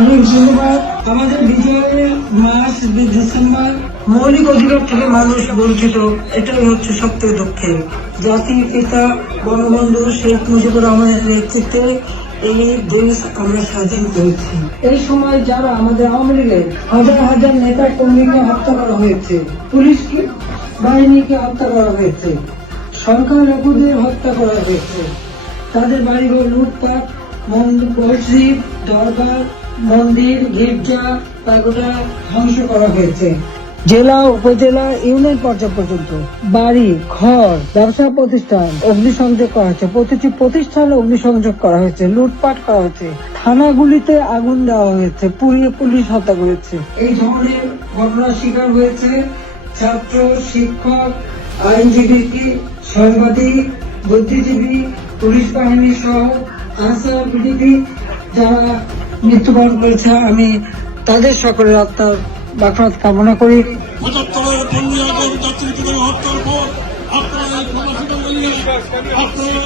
অনেক ধন্যবাদ। আমাদের বিজয়ের মাস ডিসেম্বর, মৌলিক অধিকার থেকে মানুষ বঞ্চিত, এটাই হচ্ছে সবথেকে দুঃখের। জাতির পিতা বঙ্গবন্ধু শেখ মুজিবুর রহমানের নেতৃত্বে এই দেশ আমরা স্বাধীন করেছি। এই সময় যারা আমাদের আওয়ামী লীগের হাজার হাজার নেতা কর্মীকে হত্যা করা হয়েছে, পুলিশকে বাহিনীকে হত্যা করা হয়েছে, সংখ্যালঘুদের হত্যা করা হয়েছে, তাদের বাড়িঘর লুটপাট, মসজিদ, দরবার, মন্দির, গির্জা, পাগোড়া ধ্বংস করা হয়েছে। জেলা, উপজেলা, ইউনিয়ন পর্যায় পর্যন্ত বাড়ি, ঘর, ব্যবসা প্রতিষ্ঠান অগ্নিসংযোগ করা হয়েছে। প্রতিটি প্রতিষ্ঠানে অগ্নিসংযোগ করা হয়েছে, লুটপাট করা হয়েছে, থানাগুলিতে আগুন দেওয়া হয়েছে, পুড়িয়ে পুলিশ হত্যা করেছে। এই ধরনের ঘটনার শিকার হয়েছে ছাত্র, শিক্ষক, আইনজীবী, সাংবাদিক, বুদ্ধিজীবী, পুলিশ বাহিনী সহ আনসার বিডিপি যারা মৃত্যুবরণ করেছে, আমি তাদের সকলের আত্মার মাগফিরাত কামনা করি। ৭৫-এর ১৫ই আগস্ট জাতির হত্যার পর আপনারা এই প্রবাসিত বলিয়ে আপনারা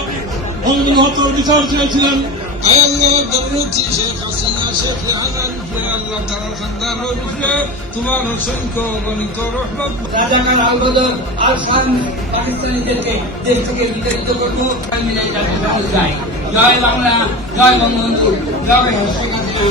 বঙ্গবন্ধু হত্যার বিচার চেয়েছিলেন। আল্লাহ দরুদ শেখ হাসিনা, শেখ রেহানার উপরে আল্লাহ তাআলার খানদানের উপরে তোমার অসংখ্য গণিত রহমত। রাজাকার আল-বদর আল-শাম পাকিস্তানিদেরকে দেশ থেকে বিতাড়িত করবো। মিলাই যাবে জয় জয় বাংলা, জয় বঙ্গবন্ধু, জয় শেখ হাসিনা।